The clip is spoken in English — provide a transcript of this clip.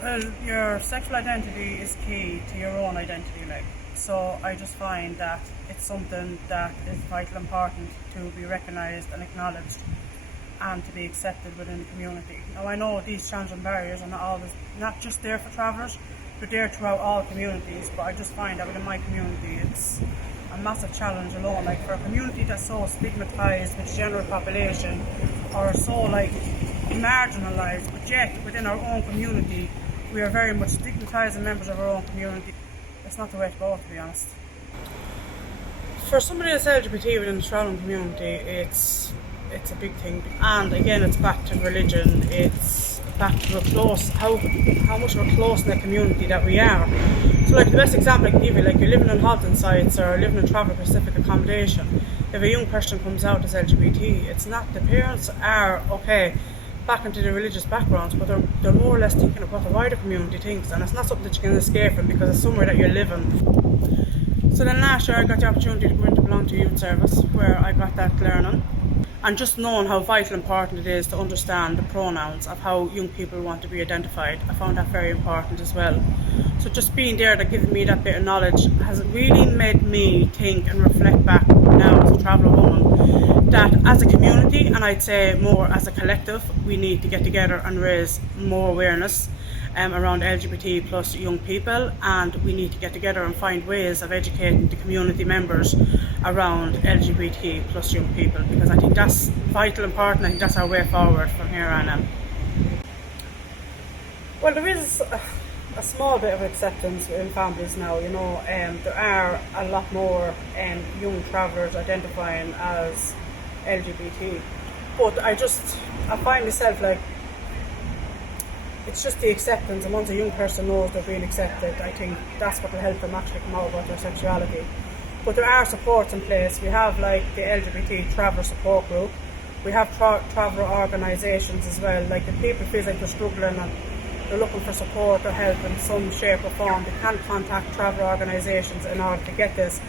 Well, your sexual identity is key to your own identity, so I just find that it's something that is vital important to be recognised and acknowledged and to be accepted within the community. Now I know these challenging barriers are not just there for travellers, they're there throughout all communities, but I just find that within my community it's a massive challenge alone, for a community that's so stigmatised with the general population or so marginalised, but yet within our own community we are very much stigmatising members of our own community. It's not the way to go, to be honest. For somebody that's LGBT within the travelling community, it's a big thing, and again it's back to religion. It's back to how much of a close-knit community that we are. So the best example I can give you, you're living in halting sites or living in travel Pacific accommodation. If a young person comes out as LGBT, it's not, the parents are okay back into the religious backgrounds, but they're more or less thinking of what the wider community thinks, and it's not something that you can escape from because it's somewhere that you're living. So then last year I got the opportunity to go into belong to youth service, where I got that learning and just knowing how vital and important it is to understand the pronouns of how young people want to be identified. I found that very important as well. So just being there, that giving me that bit of knowledge, has really made me think and reflect back now as a traveller woman, that as a community, and I'd say more as a collective, we need to get together and raise more awareness around LGBT plus young people, and we need to get together and find ways of educating the community members around LGBT plus young people, because I think that's vital and important. I think that's our way forward from here on in. Well, there is a small bit of acceptance in families now, there are a lot more young travellers identifying as LGBT, but I find myself it's just the acceptance, and once a young person knows they're being accepted, I think that's what will help them actually come out about their sexuality. But there are supports in place. We have the LGBT Traveller Support Group, we have traveller organisations as well. If people feel like they're struggling and they're looking for support or help in some shape or form, they can contact traveller organisations in order to get this.